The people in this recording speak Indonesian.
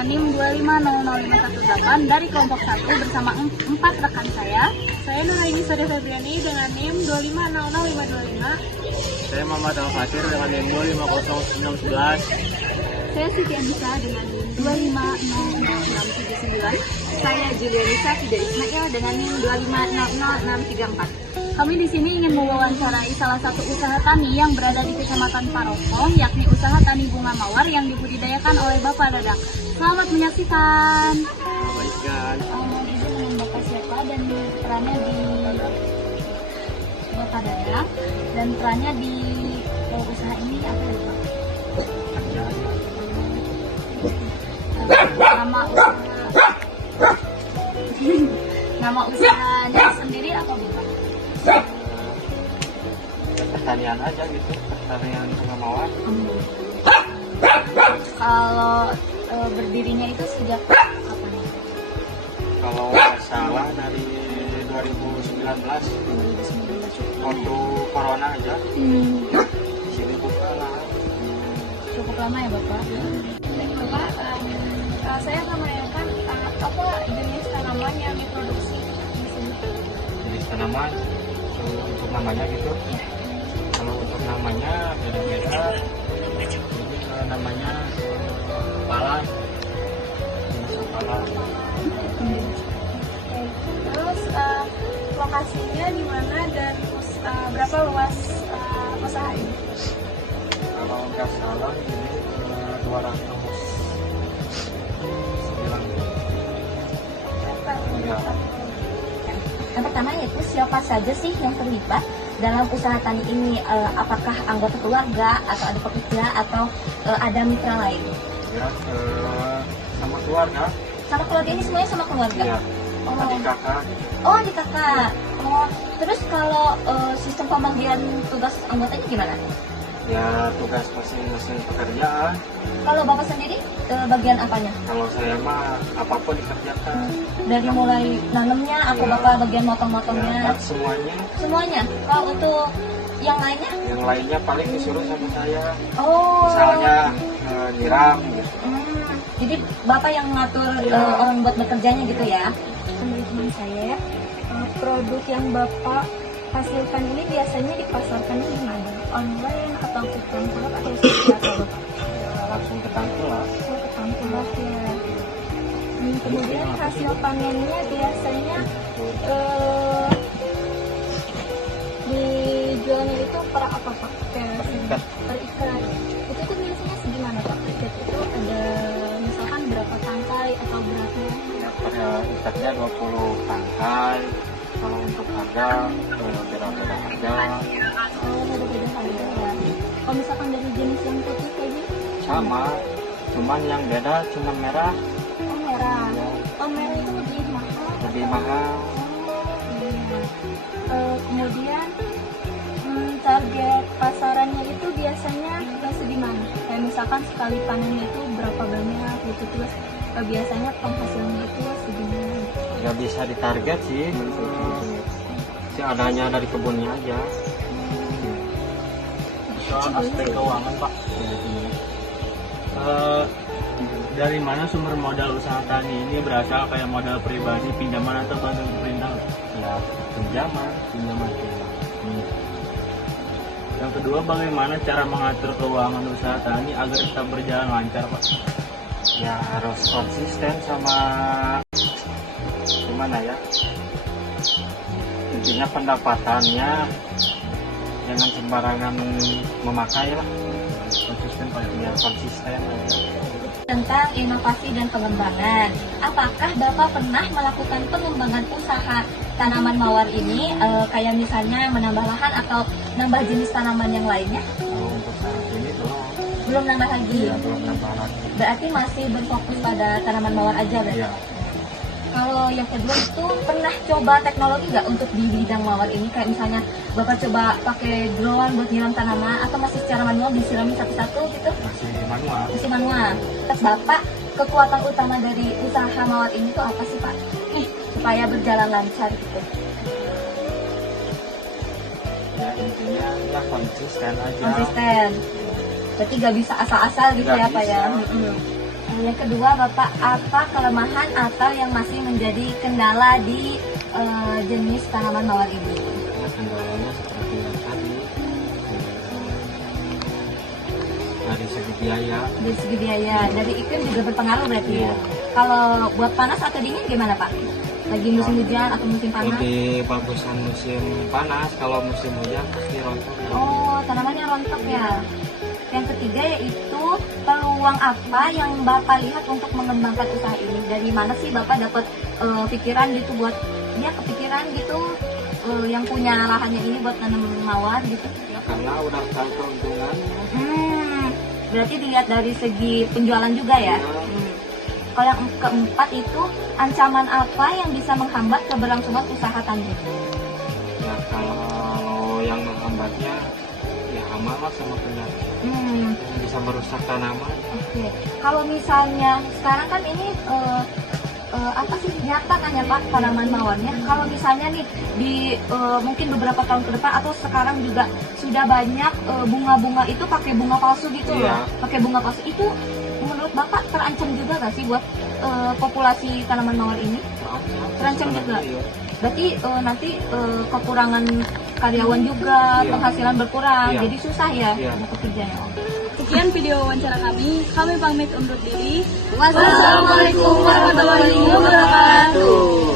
dengan NIM 2500518 dari kelompok 1 bersama 4 rekan saya. Saya Nuraini Sode Febriani dengan NIM 2500525. Saya Muhammad Al-Fatir dengan NIM 250911. Saya Siti Anissa dengan NIM 2500679. Saya Julianisa Fida Ismail dengan NIM 2500634. Kami di sini ingin mewawancarai salah satu usaha tani yang berada di Kecamatan Parokong, yakni usaha tani bunga mawar yang dibudidayakan oleh Bapak Dadang. Selamat menyaksikan. Baikkan. Ibu dengan Bapak siapa dan perannya di Bapak Dadang dan perannya di usaha ini apa ya Pak? Nama usahanya sendiri apa Bapak? Pertanian aja gitu, pertanian bunga mawar. Kalau berdirinya itu sejak kapan? Kalau nggak salah dari 2019 waktu corona aja. Di sini buka lah. Cukup lama ya Bapak? Bapak, saya akan menanyakan apa jenis tanaman yang diproduksi di sini. Jenis tanaman untuk namanya gitu. Kalau untuk namanya beda-beda. Jadi namanya pala. Jenis pala. Terus lokasinya di mana dan berapa luas usaha ini? Kalau nggak salah ini 209. Ya. Yang pertama yaitu siapa saja sih yang terlibat dalam usaha tani ini? Apakah anggota keluarga atau ada pekerja atau ada mitra lain? Ya, sama keluarga. Sama keluarga ini semuanya sama keluarga? Iya. Oh. Adik kakak. Oh, adik kakak. Oh, terus kalau sistem pembagian tugas anggotanya gimana? Ya tugas masing-masing pekerjaan. Kalau bapak sendiri bagian apanya? Kalau saya mah apapun dikerjakan. Dari mulai nanamnya atau Iya. bapak bagian Ya, motong-motongnya? semuanya. Semuanya. Kalau untuk yang lainnya? Yang lainnya paling disuruh sama saya. Oh. Misalnya nyiram gitu. Jadi bapak yang ngatur Iya. orang buat bekerjanya gitu ya? Menurut teman saya, produk yang Bapak hasilkan ini biasanya dipasarkannya di mana? Online atau ke tengkulak atau seperti apa Bapak? Ya, langsung ke tangkulas. Oh, ke tengkulak ya. Kemudian hasil panennya biasanya dijualnya itu per apa Pak? Ikat. Per ikat. Itu tuh biasanya segimana Pak? Ikat itu ada misalkan berapa tangkai atau berapa? Ya, pada ikatnya 20 tangkai. Kalau untuk harga beda-beda harga. Oh, beda-beda harga ya. Kalau misalkan dari jenis yang putih kayak gini? Sama, cuman yang beda cuman merah. Oh, merah. Ya, Oh, merah itu lebih mahal. lebih mahal. Kemudian target pasarannya itu biasanya di mana? Kayak misalkan sekali panennya itu berapa banyak gitu, terus biasanya penghasilnya itu segimana? Nggak bisa ditarget sih. Si adanya dari kebunnya aja. Soal aspek keuangan Pak. Dari mana sumber modal usaha tani ini berasal, kayak modal pribadi, pinjaman atau bantuan pemerintah? Ya pinjaman. Yang kedua, bagaimana cara mengatur keuangan usaha tani agar tetap berjalan lancar Pak? Ya harus konsisten sama gimana ya? Intinya pendapatannya jangan sembarangan memakai lah. Konsisten Pak. Ya konsisten aja. Tentang inovasi dan pengembangan. Apakah Bapak pernah melakukan pengembangan usaha tanaman mawar ini, kayak misalnya menambah lahan atau nambah jenis tanaman yang lainnya? Kalau untuk saat ini Belum nambah lagi? ya belum nambah lagi. Berarti masih berfokus pada tanaman mawar aja berarti? Ya, Kalau yang kedua itu pernah coba teknologi nggak untuk di bidang mawar ini? Kayak misalnya Bapak coba pakai drone buat nyiram tanaman atau masih secara manual disiramin satu-satu gitu? masih manual. Masih manual. Terus Bapak, kekuatan utama dari usaha mawar ini tuh apa sih Pak? Supaya berjalan lancar gitu. Ya intinya ya konsisten aja. Konsisten. Berarti nggak bisa asal-asal gitu Nggak ya Pak ya? bisa. Yang kedua, Bapak, apa kelemahan atau yang masih menjadi kendala di jenis tanaman mawar ini? Ya, kendalanya seperti yang tadi, dari segi biaya. Dari segi biaya, dari iklim juga berpengaruh berarti ya. Iya. Kalau buat panas atau dingin gimana, Pak? Lagi musim hujan atau musim panas? Lebih bagusan musim panas, kalau musim hujan pasti rontok. Oh, tanamannya rontok ya. Yang ketiga yaitu peluang apa yang Bapak lihat untuk mengembangkan usaha ini? Dari mana sih Bapak dapat pikiran gitu buat ya kepikiran gitu yang punya lahannya ini buat nanam mawar gitu? Ya karena udah tahu keuntungannya. Berarti dilihat dari segi penjualan juga ya. Iya. Kalau yang keempat itu ancaman apa yang bisa menghambat keberlangsungan usaha tani? Ya kalau yang menghambatnya ya hama lah sama penyakit yang bisa merusak tanaman. Oke. Kalau misalnya sekarang kan ini apa sih nyata kan ya Pak tanaman mawarnya? Kalau misalnya nih di mungkin beberapa tahun ke depan atau sekarang juga sudah banyak bunga-bunga itu pakai bunga palsu gitu Iya. loh. Pakai bunga palsu itu menurut Bapak terancam juga nggak sih buat populasi tanaman mawar ini? Terancam juga. Iya. Berarti nanti kekurangan karyawan juga, Iya. penghasilan berkurang, Iya. jadi susah ya Iya. untuk kerjanya. Sekian video wawancara kami pamit undur diri. Wassalamualaikum warahmatullahi wabarakatuh.